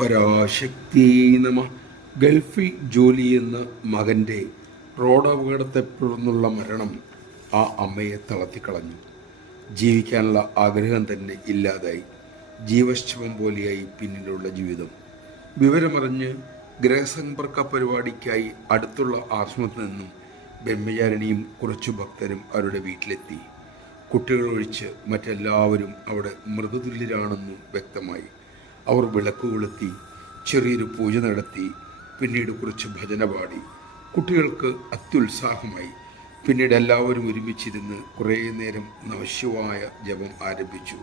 പരാശക്തി നമ. ഗൾഫിൽ ജോലി ചെയ്യുന്ന മകൻ്റെ റോഡപകടത്തെ തുടർന്നുള്ള മരണം ആ അമ്മയെ തളർത്തിക്കളഞ്ഞു. ജീവിക്കാനുള്ള ആഗ്രഹം തന്നെ ഇല്ലാതായി. ജീവശവം പോലെയായി പിന്നീടുള്ള ജീവിതം. വിവരമറിഞ്ഞ് ഗ്രഹസമ്പർക്ക പരിപാടിക്കായി അടുത്തുള്ള ആശ്രമത്തിൽ നിന്നും ബ്രഹ്മചാരിണിയും കുറച്ചു ഭക്തരും അവരുടെ വീട്ടിലെത്തി. കുട്ടികളൊഴിച്ച് മറ്റെല്ലാവരും അവിടെ മൃതതുല്യരാണെന്നും വ്യക്തമായി. അവർ വിളക്ക് കൊളുത്തി, ചെറിയൊരു പൂജ നടത്തി, പിന്നീട് കുറച്ച് ഭജന പാടി. കുട്ടികൾക്ക് അത്യുത്സാഹമായി. പിന്നീട് എല്ലാവരും ഒരുമിച്ചിരുന്ന് കുറേ നേരം നമഃശിവായ ജപം ആരംഭിച്ചു.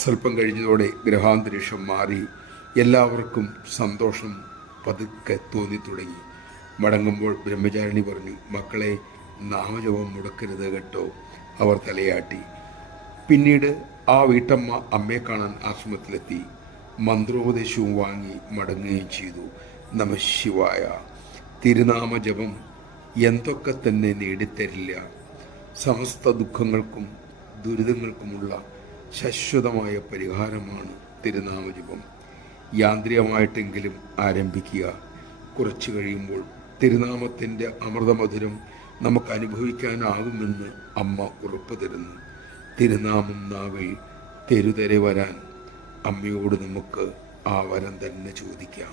സ്വല്പം കഴിഞ്ഞതോടെ ഗ്രഹാന്തരീക്ഷം മാറി. എല്ലാവർക്കും സന്തോഷം പതുക്കെ തോന്നി തുടങ്ങി. മടങ്ങുമ്പോൾ ബ്രഹ്മചാരിണി പറഞ്ഞു, മക്കളെ, നാമജപം മുടക്കരുത് കേട്ടോ. അവർ തലയാട്ടി. പിന്നീട് ആ വീട്ടമ്മ അമ്മയെ കാണാൻ ആശ്രമത്തിലെത്തി. മന്ത്രോപദേശവും വാങ്ങി മടങ്ങുകയും ചെയ്തു. നമഃശിവായ. തിരുനാമജപം എന്തൊക്കെ തന്നെ നേടിത്തരില്ല. സമസ്ത ദുഃഖങ്ങൾക്കും ദുരിതങ്ങൾക്കുമുള്ള ശാശ്വതമായ പരിഹാരമാണ് തിരുനാമജപം. യാന്ത്രികമായിട്ടെങ്കിലും ആരംഭിക്കുക. കുറച്ചു കഴിയുമ്പോൾ തിരുനാമത്തിൻ്റെ അമൃതമധുരം നമുക്ക് അനുഭവിക്കാനാകുമെന്ന് അമ്മ ഉറപ്പ് തരുന്നു. തിരുനാമം നാവിൽ തെരുതെരെ വരാൻ അമ്മയോട് നമുക്ക് ആ വരം തന്നെ ചോദിക്കാം.